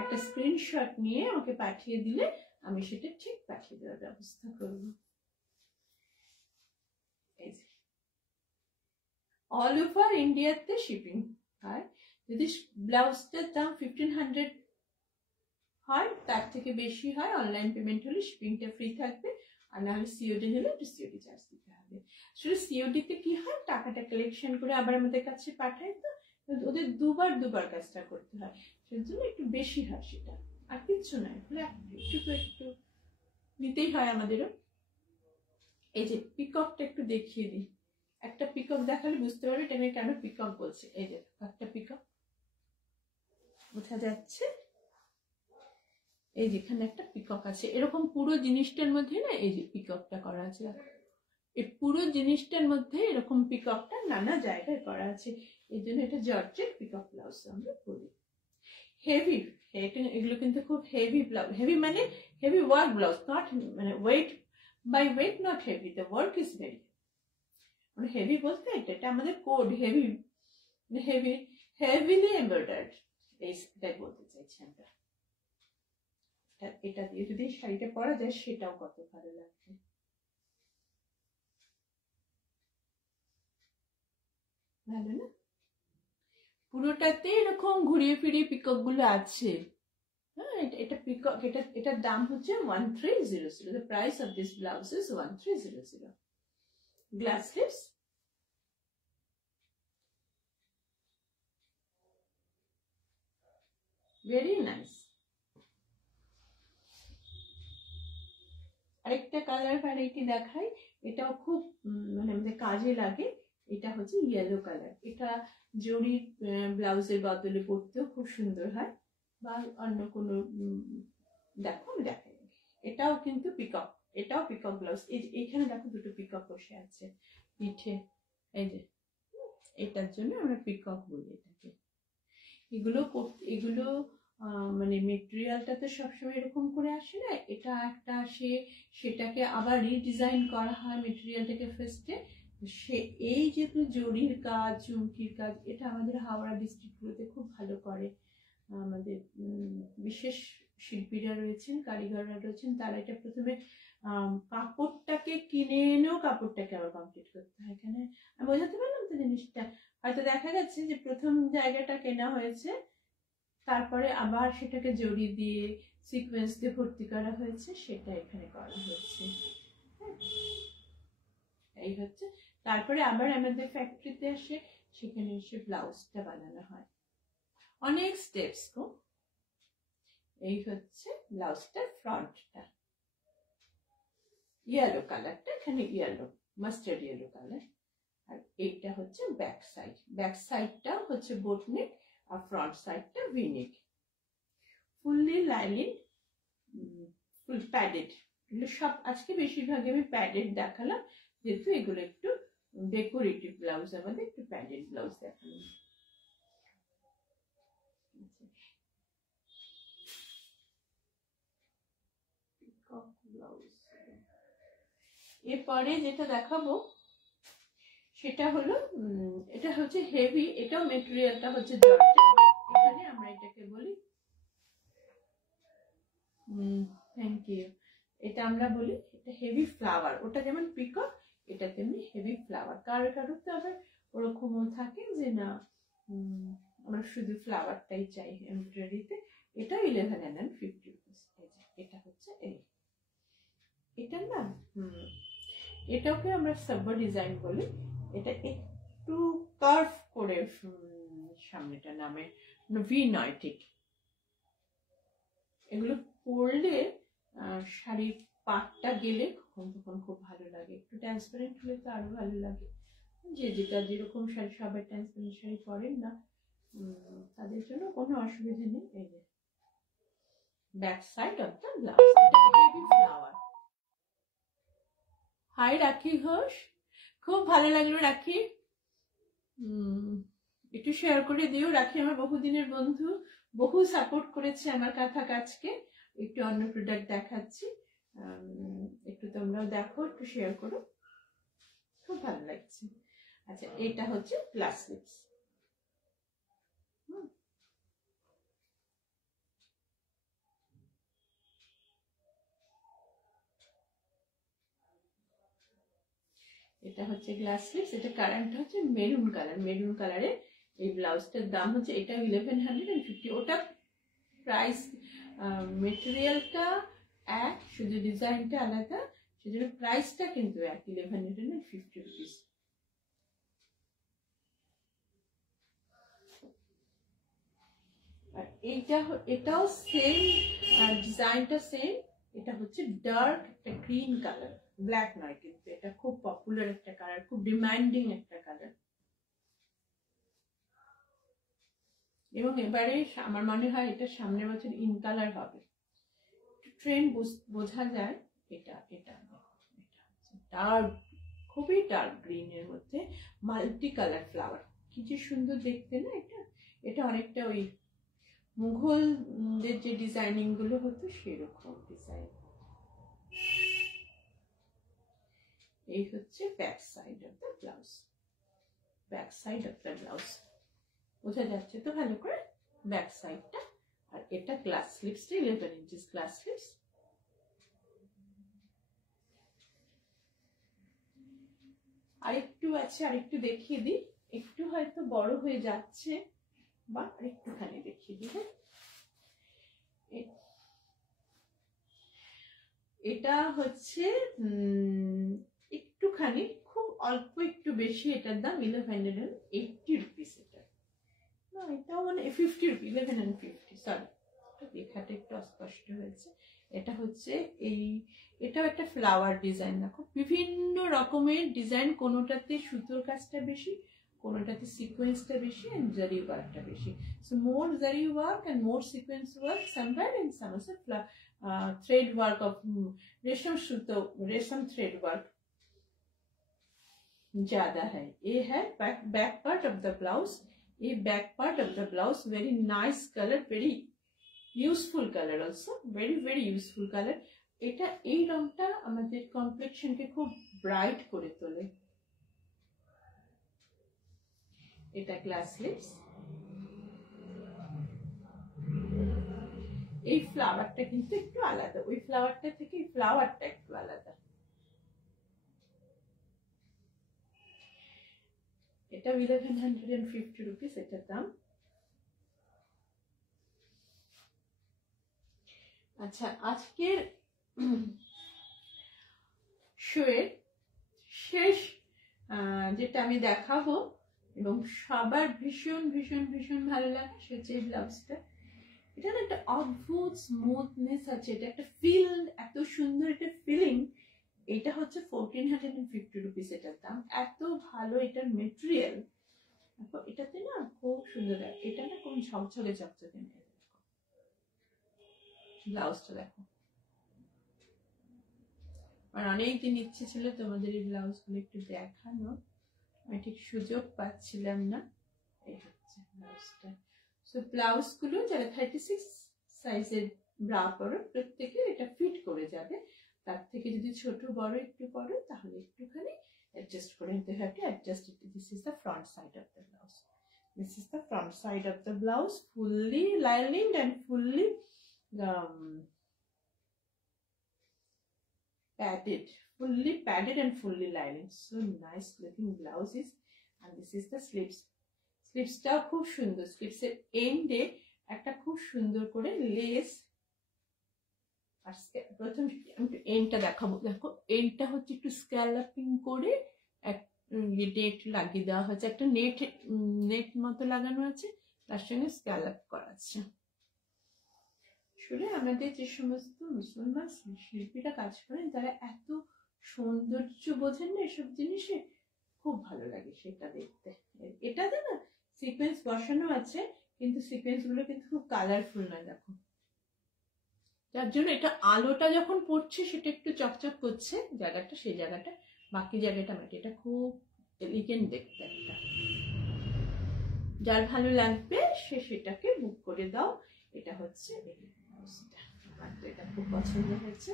একটা স্ক্রিনশট নিয়ে আমাকে পাঠিয়ে দিলে আমি সেটা ঠিক পাঠিয়ে দেওয়ার ব্যবস্থা করব। অল ওভার ইন্ডিয়াতে শিপিং হয়। যদি ব্লাউজটার দাম 1500 হয়, তার থেকে বেশি হয়, অনলাইন পেমেন্ট হলে শিপিংটা ফ্রি থাকবে, আর না হলে সিওডি হলে একটু সিওডি চার্জ দিতে হবে। আসলে সিওডিতে কি হয়, টাকাটা কালেকশন করে আবার আমাদের কাছে পাঠায়, তো ওদের দুবার কাজটা করতে হয়, সেজন্য একটু বেশি হয় সেটা, আর কিচ্ছু নয়, একটু নিতেই হয় আমাদেরও। এই যে পিককটা একটু দেখিয়ে দিই, একটা পিকক দেখালে বুঝতে পারবে এটা আমি কেন পিকক বলছি। এই যে একটা পিকক বোঝা যাচ্ছে, এই যেখানে একটা পিকক আছে, এরকম পুরো জিনিসটার মধ্যে না এই যে পিককটা করা আছে, এই পুরো জিনিসটার মধ্যে এরকম পিককটা নানা জায়গায় করা আছে, এই জন্য এটা জর্জেট পিকক ব্লাউজ আমরা বলি। হেভি, এগুলো কিন্তু খুব হেভি ব্লাউজ, হেভি মানে হেভি ওয়ার্ক ব্লাউজ, নট মানে weight by weight, not heavy, the work is very মানে হেভি বলতে এটা আমাদের কোড, হেভিলি এমব্রয়ডার্ড, এইটাই বলতে চাইছি আমরা। এটা দিয়ে যদি শাড়িটা পরা যায় সেটাও কত ভালো লাগবে, ভালো না? পুরোটাতে এরকম ঘুরিয়ে ফিরিয়ে পিকক গুলো আছে। হ্যাঁ, এটা পিকক, এটার দাম হচ্ছে 1300। The price of this blouse is 1300. Glass sleeves, very nice. আরেকটা কালার ভ্যারাইটি দেখাই, এটাও খুব মানে আমাদের কাজে লাগে, এটা হচ্ছে ইয়েলো কালার। এটা জরির ব্লাউজের বদলে পরতেও খুব সুন্দর হয়, বা অন্য কোনো দেখো আমি দেখাই, এটাও কিন্তু পিকক, এটাও পিকক ব্লাউজ। এইখানে দেখো দুটো পিকক বসে আছে পিঠে, এই যে এটার জন্য আমরা পিকক বলি এটাকে। এগুলো মানে মেটেরিয়ালটা তো সবসময় এরকম করে আসে না, এটা একটা আসে, সেটাকে আবার রিডিজাইন করা হয় মেটেরিয়ালটাকে ফার্স্টে। সে এই যেহেতু জরির কাজ, চুমকির কাজ, এটা আমাদের হাওড়া ডিস্ট্রিক্টগুলোতে খুব ভালো করে, আমাদের বিশেষ শিল্পীরা রয়েছেন, কারিগররা রয়েছেন, তারা এটা প্রথমে কাপড়টাকে কিনে এনেও কাপড়টাকে আবার কমপ্লিট করতে হয়। এখানে আমি বোঝাতে পারলাম তো জিনিসটা? হয়তো দেখা যাচ্ছে যে প্রথম জায়গাটা কেনা হয়েছে, তারপরে আবার সেটাকে জড়ি দিয়ে সিকোয়েন্স দিয়ে ভর্তি করা হয়েছে, সেটা এখানে করা হয়েছে। এই হচ্ছে, তারপরে আবার আমাদের ফ্যাক্টরিতে আসে, সেখানে এসে ব্লাউজটা বানানো হয়, অনেক স্টেপস তো। এই হচ্ছে ব্লাউজটার ফ্রন্টটা, ইয়েলো কালারটা, এখানে ইয়েলো, মাস্টার্ড ইয়েলো কালার। আর এইটা হচ্ছে ব্যাক সাইড, ব্যাক সাইডটা হচ্ছে বোট নেক, আর ফ্রন্ট সাইডটা ভি নেক, ফুললি লাইনিং, ফুল প্যাডেড। এগুলো সব আজকে বেশিরভাগ আমি প্যাডেড দেখালাম, যেহেতু এগুলো একটু ডেকোরেটিভ ব্লাউজ, আমাদের একটু প্যাডেড ব্লাউজ দেখালাম। এরপরে যেটা দেখাবো সেটা হলো, এটা হচ্ছে হেভি, এটাও মেটেরিয়ালটা হচ্ছে জর্জেট, ইউ। এটা আমরা বলি এটা হেভি ফ্লাওয়ার, ওটা যেমন পিকক এটা তেমনি হেভি ফ্লাওয়ার। কারো কারো তো আবার ওরকমও থাকে যে না আমরা শুধু ফ্লাওয়ারটাই চাই এমব্রয়ডারিতে। এটা 1150 রুপিস। এটা হচ্ছে এটা না এটাকে আমরা সাব্বা ডিজাইন বলি। এটা একটু কার্ভ করে সামনেটা নামে ভি নয় ঠিক। এগুলো পরলে শাড়ির পাটটা গেলে তখন খুব ভালো লাগে। একটু ট্রান্সপারেন্ট হলে তো আরো ভালো লাগে। যে যেটা যেরকম শাড়ি, সবাই ট্রান্সপারেন্ট শাড়ি পরেন না, তাদের জন্য কোনো অসুবিধা নেই। এই যে back side of the blouse, এটা হেভি ফ্লাওয়ার। হাই রাখি ঘোষ, খুব ভালো লাগলো রাখি, একটু শেয়ার করে দিও। রাখি আমার বহুদিনের বন্ধু, বহু সাপোর্ট করেছে আমার কাঁথা কাজকে। একটু অন্য প্রোডাক্ট দেখাচ্ছি, একটু তোমরাও দেখো, একটু শেয়ার করো, খুব ভালো লাগছে। আচ্ছা এটা হচ্ছে গ্লাস লিপস। এটা হচ্ছে গ্লাস লিপস, এটা কালারটা হচ্ছে মেরুন কালার। মেরুন কালারে এই ব্লাউজটার দাম হচ্ছে এটা 1150। ওটা প্রাইস মেটেরিয়ালটা এক, শুধু ডিজাইনটা আলাদা, সেজন্য প্রাইসটা কিন্তু এক, 1150 রুপিস। আর এটাও সেম, ডিজাইনটা সেম। এটা হচ্ছে ডার্ক একটা গ্রিন কালার, ব্ল্যাক নয় কিন্তু। এটা খুব পপুলার একটা কালার, খুব ডিমান্ডিং একটা কালার। এবং এবারে আমার মনে হয় এটা সামনের বছর ইন কালার হবে, ট্রেন্ড বোঝা যায়। এটা এটা ডার্ক, খুবই ডার্ক গ্রিন এর মধ্যে মাল্টি কালার ফ্লাওয়ার, কি যে সুন্দর দেখতে না এটা। এটা অনেকটা ওই মুঘলদের যে ডিজাইনিং গুলো হতো সেরকম ডিজাইন। এই হচ্ছে back side of the blouse. Back side of the blouse বোঝা যাচ্ছে তো ভালো করে ব্যাক সাইডটা। আর এটা গ্লাস স্লিপসটা 11 ইঞ্চিস গ্লাস স্লিপস। আরেকটু আছে, আরেকটু দেখিয়ে দিই, একটু হয়তো বড় হয়ে যাচ্ছে, বা একটুখানি দেখিয়ে দিই। এটা হচ্ছে একটুখানি, খুব অল্প একটু বেশি, এটার দাম 1180 রুপিস। এটা না, এটাও মানে 50 রুপি, 1150, সরি লেখাটা একটু অস্পষ্ট হয়েছে। এটা হচ্ছে এটাও একটা ফ্লাওয়ার ডিজাইন। দেখো বিভিন্ন রকমের ডিজাইন, কোনোটাতে সুতোর কাজটা বেশি, কোনোটাতে সিকোয়েন্সটা বেশি, এন্ড জারি ওয়ার্কটা বেশি। So more zari work and more sequence work somewhere, and some also thread work of रेशम सूतो, रेशम थ्रेड वर्क ज्यादा है। ये है back part of the blouse. ये back part of the blouse very nice colour, very useful colour, also very very useful colour. এটা এই রংটা আমাদের কমপ্লেক্সনকে খুব ব্রাইট করে তোলে। এটা গ্লাস লিপস। এই ফ্লাওয়ারটা কিন্তু একটু আলাদা, ওই ফ্লাওয়ারটা থেকে এই ফ্লাওয়ারটা একটু আলাদা। এটা 1150 রুপিস এটার দাম। আচ্ছা আজকের শোয়ের শেষ যেটা আমি দেখাবো এবং সবার ভীষণ ভীষণ ভীষণ ভালো লাগে, সেটা এই ব্লাউজটা। এটা না একটা অদ্ভুত স্মুথনেস আছে, এটা একটা ফিল, এত সুন্দর একটা ফিলিং। এটা হচ্ছে 1450 রুপিস এটার দাম। এত ভালো এটার মেটেরিয়াল, এটাতে না খুব সুন্দর। এটা না কোন ঝকঝকে চকচকে নেই। ব্লাউজটা দেখো, আর অনেকদিন ইচ্ছে ছিল তোমাদের এই ব্লাউজ গুলো একটু দেখানো, আমি ঠিক সুযোগ পাচ্ছিলাম না। এই হচ্ছে ব্লাউজটা। সো ব্লাউজ গুলো যারা 36 সাইজের ব্রা পরো প্রত্যেকে এটা ফিট করে যাবে। তার থেকে যদি ছোট বড় একটু পরো তাহলে একটুখানি অ্যাডজাস্ট করে নিতে হবে। Adjust it. This is the front side of the blouse. This is the front side of the blouse, fully lined and fully padded, fully padded and fully lined. So nice looking blouses. And this is the sleeves. স্লিভসটাও খুব সুন্দর, স্লিভসের এন্ডে একটা খুব সুন্দর করে less. আর প্রথম এন্ডটা দেখাবো, দেখো এন্ডটা হচ্ছে একটু স্ক্যালাপিং করে নেট লাগিয়ে দেওয়া হয়েছে, একটা নেট মতো লাগানো আছে, তার সঙ্গে স্ক্যালাপ করা আছে। আসলে আমাদের যে সমস্ত মুসলমান শিল্পীরা কাজ করেন তারা এত সৌন্দর্য বোঝেন না এসব জিনিসে, খুব ভালো লাগে সেটা দেখতে। এটাতে না সিকোয়েন্স বসানো আছে, কিন্তু সিকোয়েন্স গুলো কিন্তু খুব কালারফুল না, দেখো, যার জন্য এটা আলোটা যখন পড়ছে সেটা একটু চকচক করছে জায়গাটা, সেই জায়গাটা, বাকি জায়গাটা মাটি। এটা খুব এলিগেন্ট দেখতে একটা। যার ভালো লাগবে সে সেটাকে বুক করে দাও। এটা হচ্ছে আমার তো এটা খুব পছন্দ হয়েছে।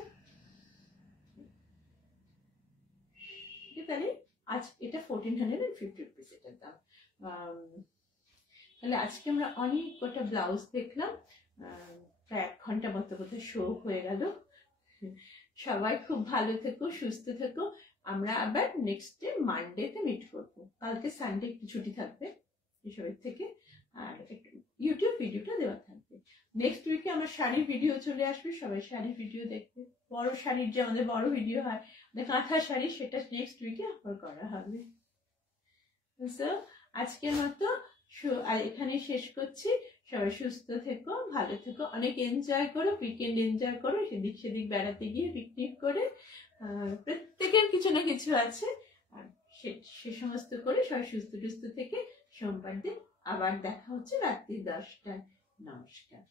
তাহলে আজ এটা 1450 রুপিস এটার দাম। তাহলে আজকে আমরা অনেক কটা ব্লাউজ দেখলাম, প্রায় 1 ঘন্টা মতো বোধহয় শো হয়ে গেল। সবাই খুব ভালো থেকো, সুস্থ থেকো। আমরা আবার নেক্সট ডে মানডেতে মিট করবো। কালকে সানডে একটু ছুটি থাকবে এসবের থেকে, আর একটু ইউটিউব ভিডিওটা দেওয়া থাকবে। নেক্সট উইকে আমার শাড়ির ভিডিও চলে আসবে, সবাই শাড়ির ভিডিও দেখবে। বড় শাড়ির যে আমাদের বড় ভিডিও হয়, কাঁথা শাড়ি, সেটা নেক্সট উইকে আপলোড করা হবে। আজকের মতো আর এখানে শেষ করছি। সবাই সুস্থ থেকো, ভালো থেকো, অনেক এনজয় করো, উইকেন্ড এনজয় করো, সেদিক সেদিক বেড়াতে গিয়ে পিকনিক করে। প্রত্যেকের কিছু না কিছু আছে, আর সে সমস্ত করে সবাই সুস্থ টুস্থ থেকে সোমবার দিন আবার দেখা হচ্ছে রাত্রি 10টায়। নমস্কার।